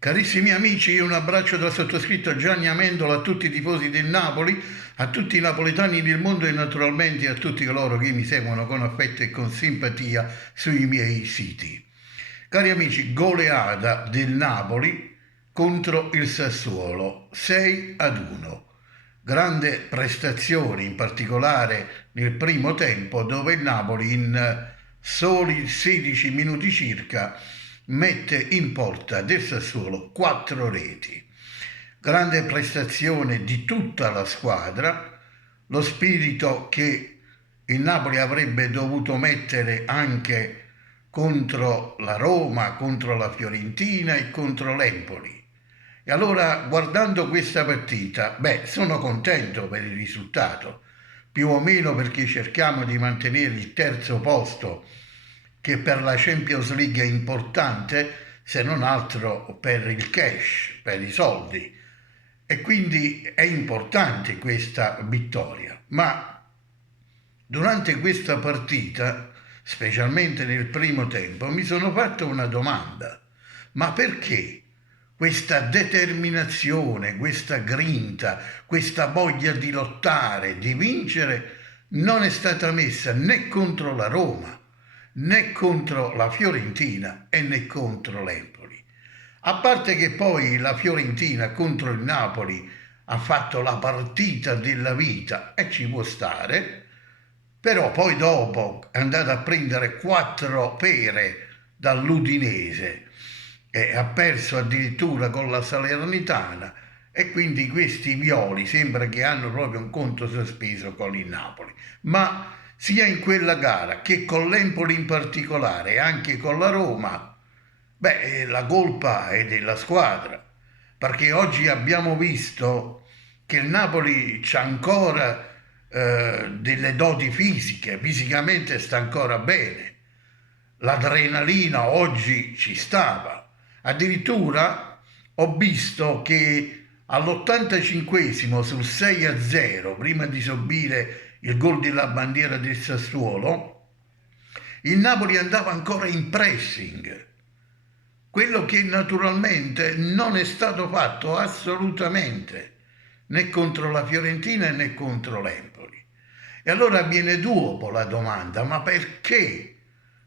Carissimi amici, un abbraccio dal sottoscritto Gianni Amendola a tutti i tifosi del Napoli, a tutti i napoletani del mondo e naturalmente a tutti coloro che mi seguono con affetto e con simpatia sui miei siti. Cari amici, goleada del Napoli contro il Sassuolo, 6-1. Grande prestazione, in particolare nel primo tempo, dove il Napoli in soli 16 minuti circa mette in porta del Sassuolo 4 reti. Grande prestazione di tutta la squadra, lo spirito che il Napoli avrebbe dovuto mettere anche contro la Roma, contro la Fiorentina e contro l'Empoli. E allora, guardando questa partita, sono contento per il risultato, più o meno perché cerchiamo di mantenere il terzo posto, che per la Champions League è importante, se non altro per il cash, per i soldi. E quindi è importante questa vittoria. Ma durante questa partita, specialmente nel primo tempo, mi sono fatto una domanda. Ma perché questa determinazione, questa grinta, questa voglia di lottare, di vincere, non è stata messa né contro la Roma, né contro la Fiorentina e né contro l'Empoli? A parte che poi la Fiorentina contro il Napoli ha fatto la partita della vita e ci può stare, però poi dopo è andata a prendere 4 pere dall'Udinese e ha perso addirittura con la Salernitana, e quindi questi violi sembra che hanno proprio un conto sospeso con il Napoli. Ma sia in quella gara che con l'Empoli in particolare e anche con la Roma, la colpa è della squadra, perché oggi abbiamo visto che il Napoli c'ha ancora delle doti fisiche, fisicamente sta ancora bene, l'adrenalina oggi ci stava. Addirittura ho visto che all'85esimo sul 6-0, prima di subire il gol della bandiera del Sassuolo, il Napoli andava ancora in pressing, quello che naturalmente non è stato fatto assolutamente né contro la Fiorentina né contro l'Empoli. E allora viene dopo la domanda: ma perché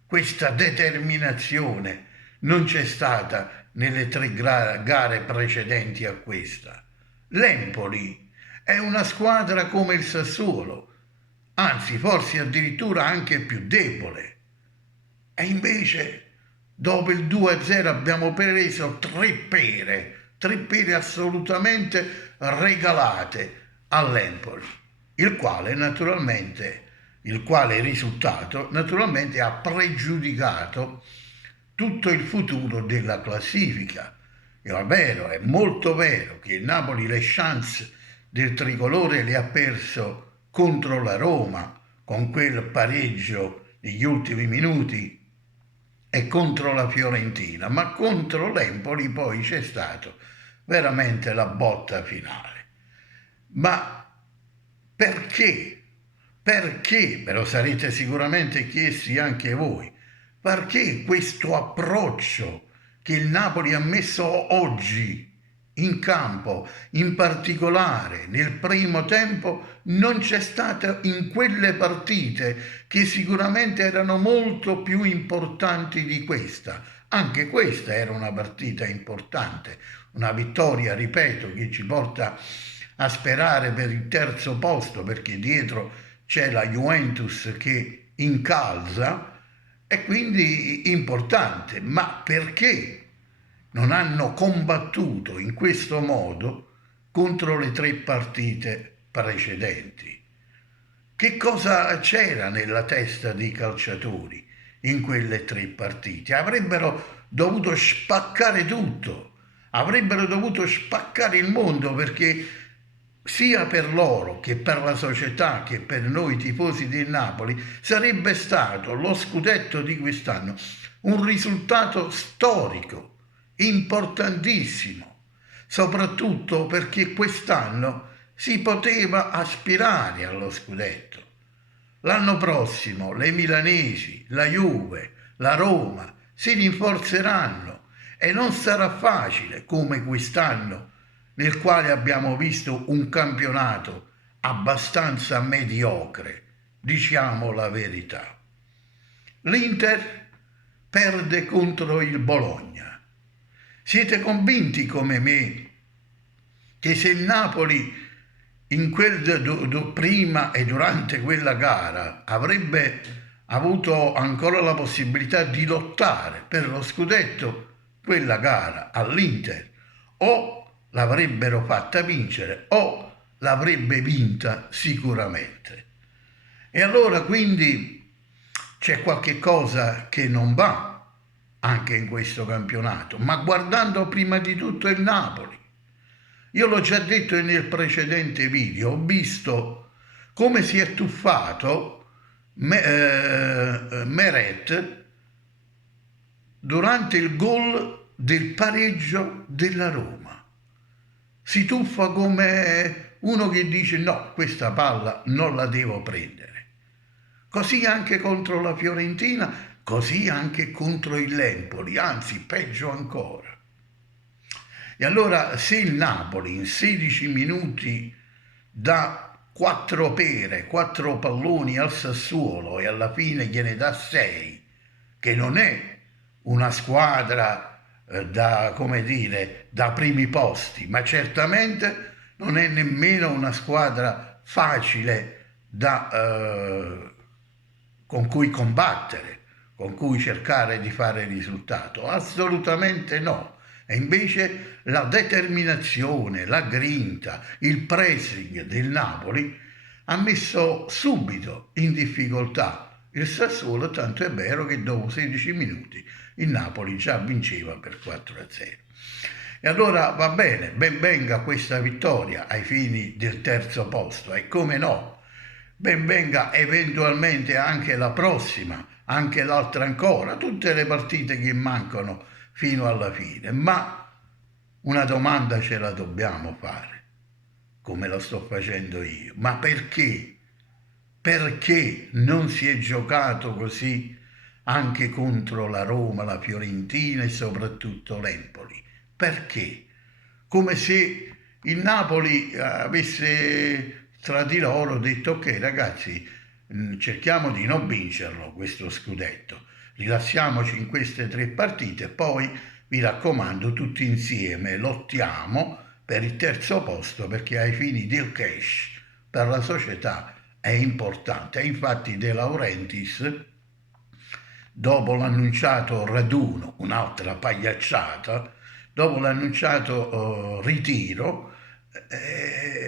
questa determinazione non c'è stata nelle 3 gare precedenti a questa? L'Empoli è una squadra come il Sassuolo, anzi forse addirittura anche più debole. E invece dopo il 2-0 abbiamo preso 3 pere assolutamente regalate all'Empoli, il quale risultato naturalmente ha pregiudicato tutto il futuro della classifica. È vero, è molto vero che il Napoli le chance del tricolore le ha perso contro la Roma con quel pareggio negli ultimi minuti e contro la Fiorentina, ma contro l'Empoli poi c'è stato veramente la botta finale. Ma perché? Perché, ve lo sarete sicuramente chiesti anche voi, perché questo approccio che il Napoli ha messo oggi in campo, in particolare nel primo tempo, non c'è stato in quelle partite che sicuramente erano molto più importanti di questa. Anche questa era una partita importante, una vittoria, ripeto, che ci porta a sperare per il terzo posto, perché dietro c'è la Juventus che incalza, e quindi importante. Ma perché non hanno combattuto in questo modo contro le 3 partite precedenti? Che cosa c'era nella testa dei calciatori in quelle 3 partite? Avrebbero dovuto spaccare tutto, avrebbero dovuto spaccare il mondo, perché sia per loro che per la società che per noi tifosi del Napoli sarebbe stato lo scudetto di quest'anno un risultato storico, importantissimo, soprattutto perché quest'anno si poteva aspirare allo scudetto. L'anno prossimo le milanesi, la Juve, la Roma si rinforzeranno e non sarà facile come quest'anno, nel quale abbiamo visto un campionato abbastanza mediocre, diciamo la verità. L'Inter perde contro il Bologna. Siete convinti come me che se il Napoli prima e durante quella gara avrebbe avuto ancora la possibilità di lottare per lo scudetto, quella gara all'Inter o l'avrebbero fatta vincere o l'avrebbe vinta sicuramente. E allora quindi c'è qualche cosa che non va anche in questo campionato, ma guardando prima di tutto il Napoli. Io l'ho già detto nel precedente video, ho visto come si è tuffato Meret durante il gol del pareggio della Roma. Si tuffa come uno che dice no, questa palla non la devo prendere. Così anche contro la Fiorentina, così anche contro il Empoli, anzi peggio ancora. E allora se il Napoli in 16 minuti dà 4 pere, 4 palloni al Sassuolo e alla fine gliene dà 6, che non è una squadra da primi posti, ma certamente non è nemmeno una squadra facile con cui combattere, con cui cercare di fare risultato. Assolutamente no. E invece la determinazione, la grinta, il pressing del Napoli ha messo subito in difficoltà il Sassuolo, tanto è vero che dopo 16 minuti il Napoli già vinceva per 4-0. E allora va bene, ben venga questa vittoria ai fini del terzo posto, e come no, ben venga eventualmente anche la prossima, anche l'altra ancora, tutte le partite che mancano fino alla fine, ma una domanda ce la dobbiamo fare, come la sto facendo io. Ma perché? Perché non si è giocato così anche contro la Roma, la Fiorentina e soprattutto l'Empoli? Perché? Come se il Napoli avesse tra di loro detto ok ragazzi, cerchiamo di non vincerlo questo scudetto, rilassiamoci in queste 3 partite, poi vi raccomando tutti insieme lottiamo per il terzo posto, perché ai fini del cash per la società è importante. E infatti De Laurentiis, dopo l'annunciato raduno, un'altra pagliacciata, dopo l'annunciato ritiro,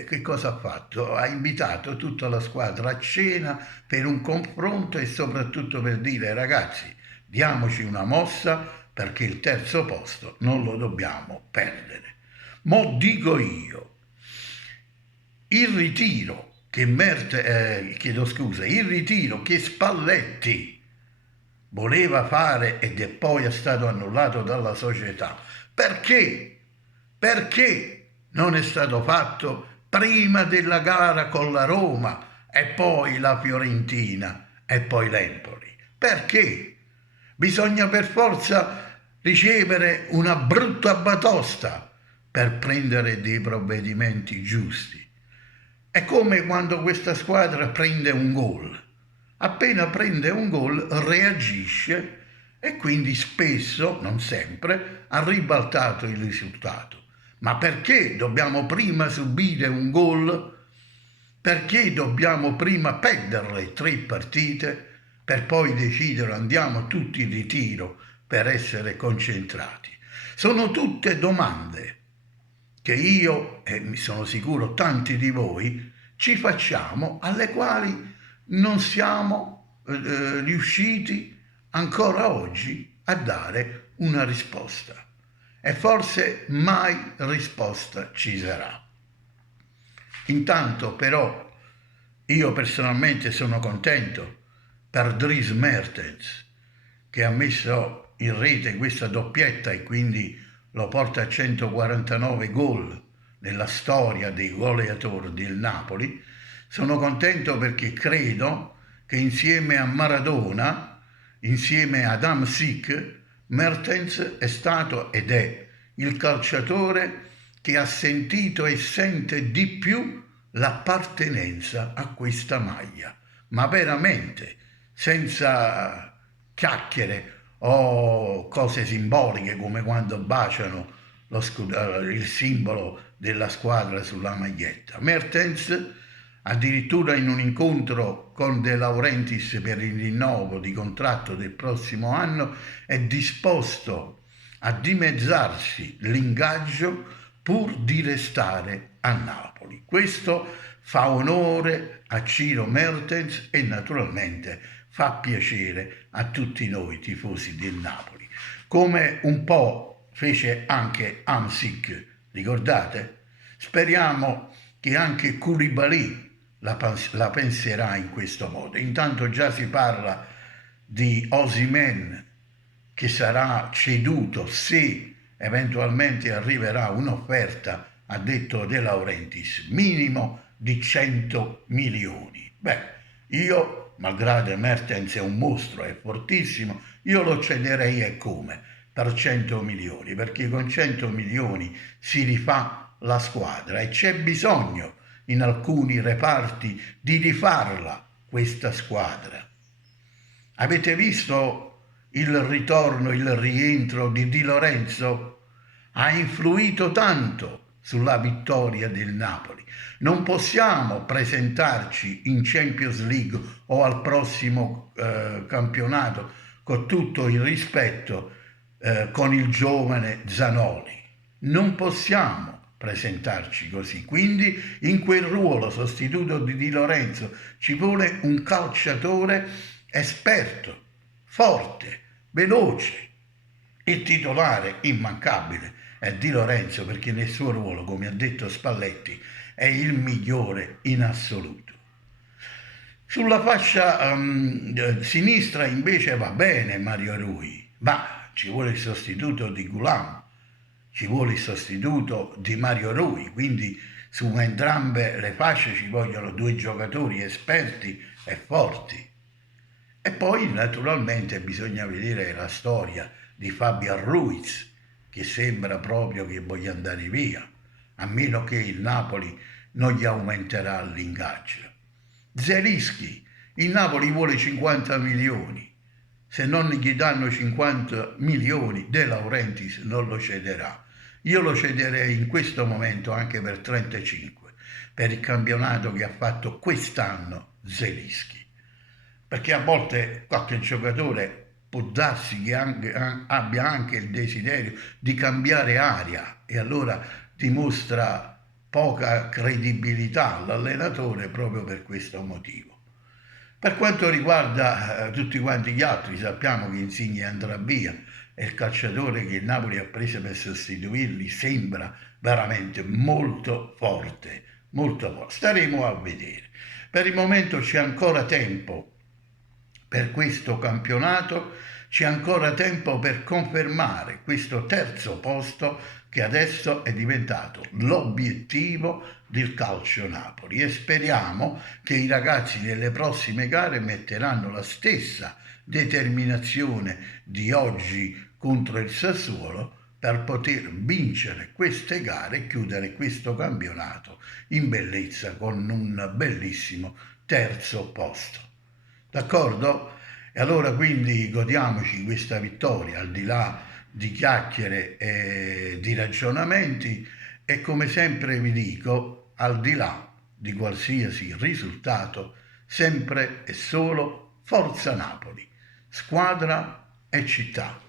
che cosa ha fatto? Ha invitato tutta la squadra a cena per un confronto e soprattutto per dire ragazzi, diamoci una mossa perché il terzo posto non lo dobbiamo perdere. Mo dico io, il ritiro il ritiro che Spalletti voleva fare ed è poi stato annullato dalla società, perché? Perché non è stato fatto prima della gara con la Roma e poi la Fiorentina e poi l'Empoli? Perché? Bisogna per forza ricevere una brutta batosta per prendere dei provvedimenti giusti. È come quando questa squadra prende un gol. Appena prende un gol reagisce e quindi spesso, non sempre, ha ribaltato il risultato. Ma perché dobbiamo prima subire un gol? Perché dobbiamo prima perdere 3 partite per poi decidere andiamo tutti in ritiro per essere concentrati? Sono tutte domande che io, e mi sono sicuro tanti di voi, ci facciamo, alle quali non siamo riusciti ancora oggi a dare una risposta. E forse mai risposta ci sarà. Intanto però io personalmente sono contento per Dries Mertens, che ha messo in rete questa doppietta e quindi lo porta a 149 gol nella storia dei goleatori del Napoli. Sono contento perché credo che insieme a Maradona, insieme ad Hamsik, Mertens è stato ed è il calciatore che ha sentito e sente di più l'appartenenza a questa maglia, ma veramente, senza chiacchiere o cose simboliche come quando baciano il simbolo della squadra sulla maglietta. Mertens, addirittura in un incontro con De Laurentiis per il rinnovo di contratto del prossimo anno, è disposto a dimezzarsi l'ingaggio pur di restare a Napoli. Questo fa onore a Ciro Mertens e naturalmente fa piacere a tutti noi tifosi del Napoli, come un po' fece anche Hamsik, ricordate? Speriamo che anche Koulibaly la penserà in questo modo. Intanto già si parla di Osimhen che sarà ceduto se eventualmente arriverà un'offerta, ha detto De Laurentiis, minimo di 100 milioni. Beh, io, malgrado Mertens è un mostro, è fortissimo, io lo cederei e come? Per 100 milioni, perché con 100 milioni si rifà la squadra e c'è bisogno in alcuni reparti di rifarla questa squadra. Avete visto il ritorno, il rientro di Di Lorenzo? Ha influito tanto sulla vittoria del Napoli. Non possiamo presentarci in Champions League o al prossimo campionato, con tutto il rispetto, con il giovane Zanoli. Non possiamo presentarci così. Quindi in quel ruolo sostituto di Di Lorenzo ci vuole un calciatore esperto, forte, veloce. Il titolare immancabile è Di Lorenzo, perché nel suo ruolo, come ha detto Spalletti, è il migliore in assoluto. Sulla fascia sinistra invece va bene Mario Rui, ma ci vuole il sostituto di Ghoulam, ci vuole il sostituto di Mario Rui, quindi su entrambe le fasce ci vogliono due giocatori esperti e forti. E poi naturalmente bisogna vedere la storia di Fabian Ruiz, che sembra proprio che voglia andare via, a meno che il Napoli non gli aumenterà l'ingaggio. Zelinski, il Napoli vuole 50 milioni, se non gli danno 50 milioni De Laurentiis non lo cederà. Io lo cederei in questo momento anche per 35, per il campionato che ha fatto quest'anno Zelinski. Perché a volte qualche giocatore può darsi che abbia anche il desiderio di cambiare aria e allora dimostra poca credibilità all'allenatore proprio per questo motivo. Per quanto riguarda tutti quanti gli altri, sappiamo che Insigne andrà via e il calciatore che il Napoli ha preso per sostituirli sembra veramente molto forte, molto forte. Staremo a vedere. Per il momento c'è ancora tempo per questo campionato, c'è ancora tempo per confermare questo terzo posto che adesso è diventato l'obiettivo del calcio Napoli e speriamo che i ragazzi nelle prossime gare metteranno la stessa determinazione di oggi contro il Sassuolo per poter vincere queste gare e chiudere questo campionato in bellezza con un bellissimo terzo posto. D'accordo? E allora quindi godiamoci questa vittoria al di là di chiacchiere e di ragionamenti e come sempre vi dico, al di là di qualsiasi risultato, sempre e solo Forza Napoli, squadra e città.